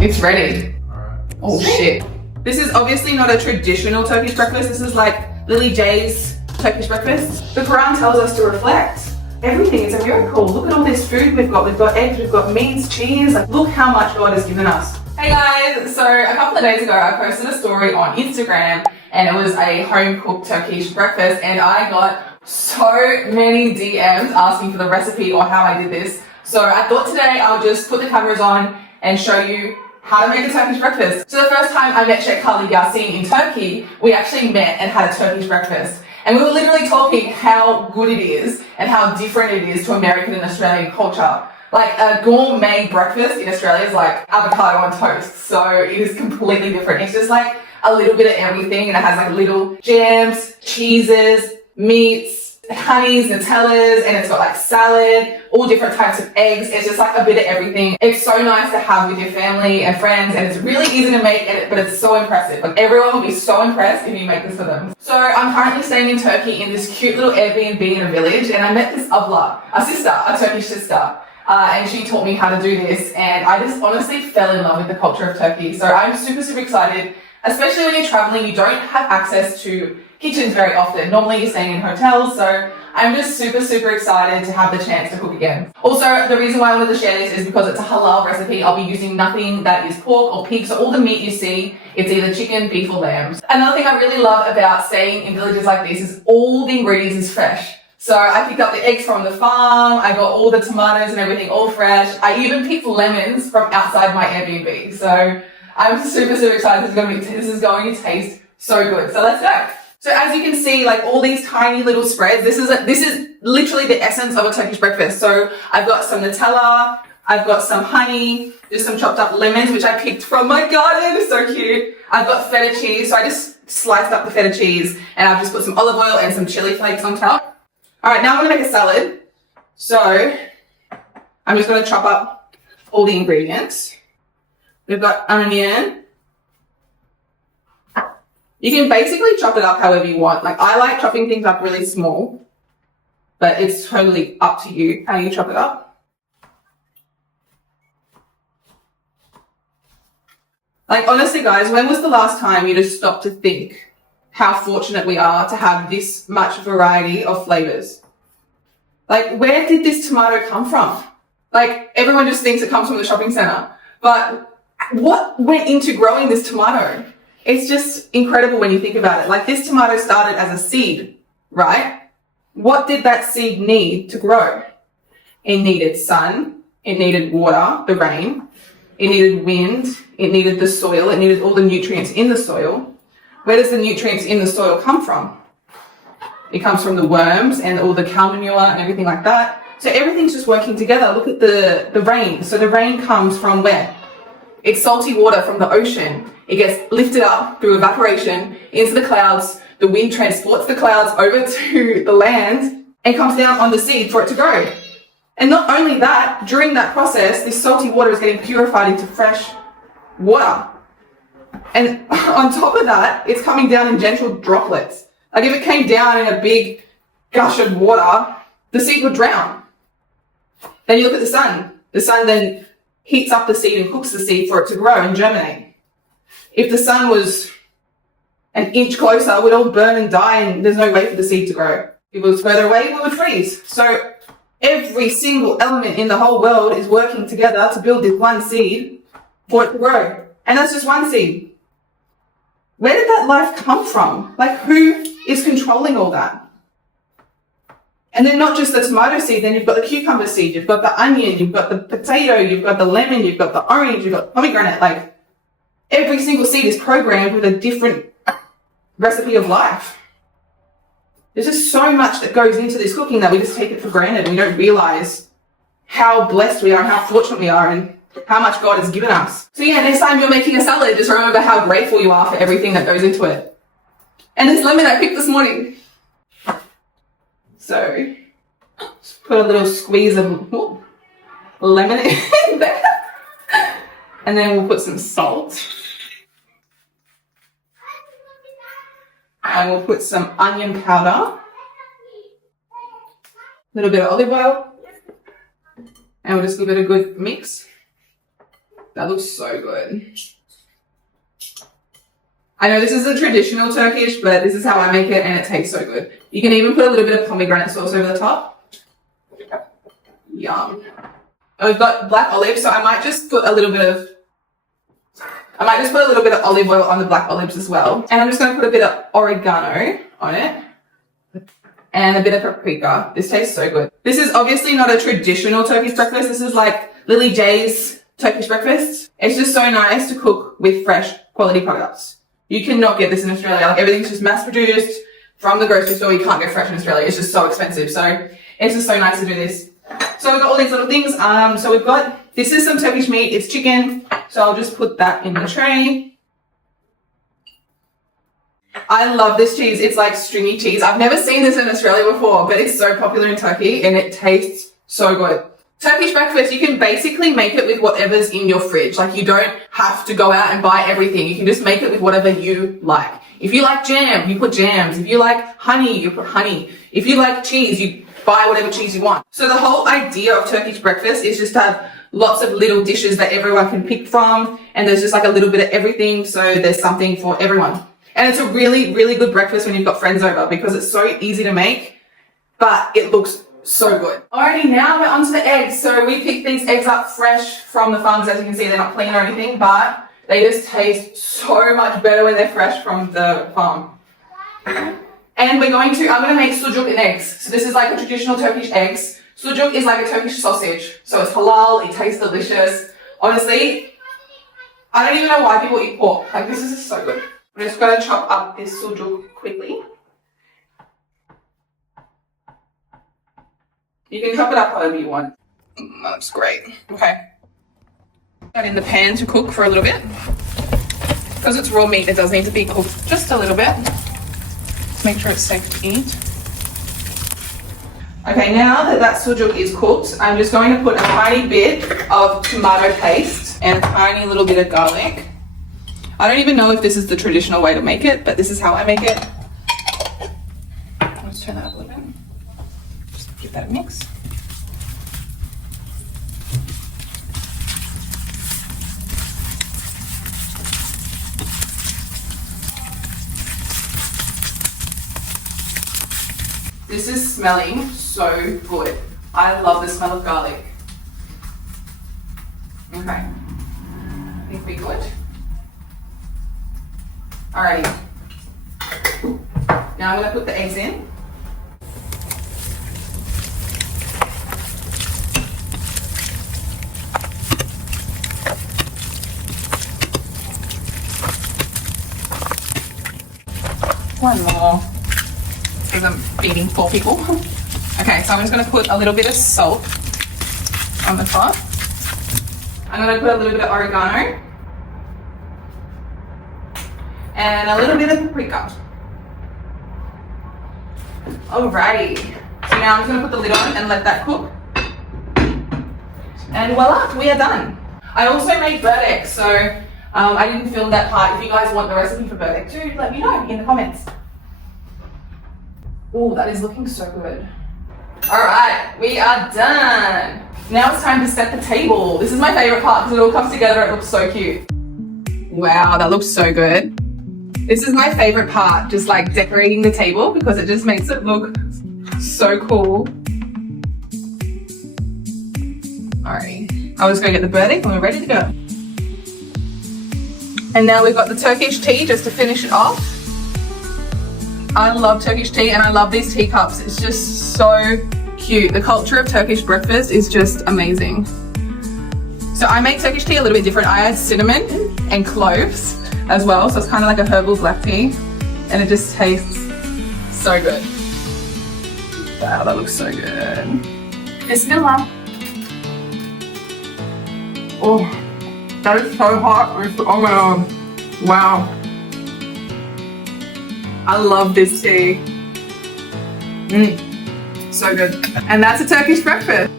It's ready. Alright. Oh shit. This is obviously not a traditional Turkish breakfast. This is like Lily J's Turkish breakfast. The Quran tells us to reflect. Everything is a miracle. Look at all this food we've got. We've got eggs, we've got meats, cheese. Like, look how much God has given us. Hey guys, so a couple of days ago I posted a story on Instagram and it was a home-cooked Turkish breakfast and I got so many DMs asking for the recipe or how I did this. So I thought today I'll just put the cameras on and show you how to make a Turkish breakfast. So the first time I met Sheikh Khalid Yasin in Turkey, we actually met and had a Turkish breakfast. And we were literally talking how good it is and how different it is to American and Australian culture. Like a gourmet breakfast in Australia is like avocado on toast. So it is completely different. It's just like a little bit of everything and it has like little jams, cheeses, meats, honeys, Nutellas, and it's got like salad, all different types of eggs. It's just like a bit of everything. It's so nice to have with your family and friends and it's really easy to make, but it's so impressive. Like everyone will be so impressed if you make this for them. So I'm currently staying in Turkey in this cute little Airbnb in a village and I met this abla, a Turkish sister. And she taught me how to do this and I just honestly fell in love with the culture of Turkey. So I'm super, super excited, especially when you're traveling, you don't have access to kitchens very often. Normally you're staying in hotels, so I'm just super, super excited to have the chance to cook again. Also, the reason why I wanted to share this is because it's a halal recipe. I'll be using nothing that is pork or pig, so all the meat you see, it's either chicken, beef or lamb. Another thing I really love about staying in villages like this is all the ingredients is fresh. So I picked up the eggs from the farm, I got all the tomatoes and everything all fresh. I even picked lemons from outside my Airbnb. So I'm super, super excited. This is going to taste so good. So let's go. So as you can see, like all these tiny little spreads, this is literally the essence of a Turkish breakfast. So I've got some Nutella, I've got some honey, just some chopped up lemons, which I picked from my garden. It's so cute. I've got feta cheese. So I just sliced up the feta cheese and I've just put some olive oil and some chili flakes on top. All right, now I'm going to make a salad. So I'm just going to chop up all the ingredients. We've got onion. You can basically chop it up however you want. Like I like chopping things up really small, but it's totally up to you how you chop it up. Like honestly guys, when was the last time you just stopped to think how fortunate we are to have this much variety of flavors? Like where did this tomato come from? Like everyone just thinks it comes from the shopping center, but what went into growing this tomato? It's just incredible when you think about it. Like this tomato started as a seed, right? What did that seed need to grow? It needed sun, it needed water, the rain, it needed wind, it needed the soil, it needed all the nutrients in the soil. Where does the nutrients in the soil come from? It comes from the worms and all the cow manure and everything like that. So everything's just working together. Look at the rain. So the rain comes from where? It's salty water from the ocean. It gets lifted up through evaporation into the clouds. The wind transports the clouds over to the land and comes down on the seed for it to grow. And not only that, during that process, this salty water is getting purified into fresh water. And on top of that, it's coming down in gentle droplets. Like if it came down in a big gush of water, the seed would drown. Then you look at the sun. The sun then heats up the seed and cooks the seed for it to grow and germinate. If the sun was an inch closer, we'd all burn and die and there's no way for the seed to grow. If it was further away, we would freeze. So every single element in the whole world is working together to build this one seed for it to grow. And that's just one seed. Where did that life come from? Like who is controlling all that? And then not just the tomato seed, then you've got the cucumber seed, you've got the onion, you've got the potato, you've got the lemon, you've got the orange, you've got pomegranate. Like every single seed is programmed with a different recipe of life. There's just so much that goes into this cooking that we just take it for granted and we don't realize how blessed we are and how fortunate we are and how much God has given us. So yeah, next time you're making a salad, just remember how grateful you are for everything that goes into it. And this lemon I picked this morning. So, just put a little squeeze of lemon in there. And then we'll put some salt. And we'll put some onion powder. A little bit of olive oil. And we'll just give it a good mix. That looks so good. I know this isn't traditional Turkish, but this is how I make it and it tastes so good. You can even put a little bit of pomegranate sauce over the top. Yum. And we've got black olives, so I might just put a little bit of olive oil on the black olives as well. And I'm just going to put a bit of oregano on it. And a bit of paprika. This tastes so good. This is obviously not a traditional Turkish breakfast. This is like Lily J's Turkish breakfast. It's just so nice to cook with fresh quality products. You cannot get this in Australia. Like everything's just mass produced from the grocery store. You can't get fresh in Australia. It's just so expensive. So it's just so nice to do this. So we've got all these little things. So we've got, this is some Turkish meat. It's chicken. So I'll just put that in the tray. I love this cheese. It's like stringy cheese. I've never seen this in Australia before, but it's so popular in Turkey and it tastes so good. Turkish breakfast, you can basically make it with whatever's in your fridge. Like you don't have to go out and buy everything. You can just make it with whatever you like. If you like jam, you put jams. If you like honey, you put honey. If you like cheese, you buy whatever cheese you want. So the whole idea of Turkish breakfast is just to have lots of little dishes that everyone can pick from. And there's just like a little bit of everything. So there's something for everyone. And it's a really, really good breakfast when you've got friends over because it's so easy to make, but it looks so good. Alrighty, now we're onto the eggs. So we picked these eggs up fresh from the farms. As you can see, they're not clean or anything, but they just taste so much better when they're fresh from the farm. And I'm going to make sucuk and eggs. So this is like a traditional Turkish eggs. Sucuk is like a Turkish sausage. So it's halal, it tastes delicious. Honestly, I don't even know why people eat pork. Like this is just so good. I'm just going to chop up this sucuk quickly. You can chop it up however you want. That's great. Okay. Put that in the pan to cook for a little bit. Because it's raw meat, it does need to be cooked just a little bit. Make sure it's safe to eat. Okay, now that that sucuk is cooked, I'm just going to put a tiny bit of tomato paste and a tiny little bit of garlic. I don't even know if this is the traditional way to make it, but this is how I make it. Let's turn that up a little bit. Just give that a mix. This is smelling so good. I love the smell of garlic. Okay. I think we're good. Alrighty. Now I'm going to put the eggs in. One more, because I'm feeding 4 people. Okay, so I'm just going to put a little bit of salt on the top. I'm going to put a little bit of oregano. And a little bit of paprika. Alrighty. So now I'm just going to put the lid on and let that cook. And voila, we are done. I also made birdek, so I didn't film that part. If you guys want the recipe for birdek too, let me know in the comments. Oh, that is looking so good. Alright, we are done. Now it's time to set the table. This is my favorite part because it all comes together. It looks so cute. Wow, that looks so good. This is my favorite part, just like decorating the table because it just makes it look so cool. Alrighty, I'm just going to get the birdek and we're ready to go. And now we've got the Turkish tea just to finish it off. I love Turkish tea and I love these teacups. It's just so cute. The culture of Turkish breakfast is just amazing. So I make Turkish tea a little bit different. I add cinnamon and cloves as well. So it's kind of like a herbal black tea and it just tastes so good. Wow, that looks so good. Bismillah. Oh, that is so hot. Oh my god. Wow. I love this tea. So good. And that's a Turkish breakfast.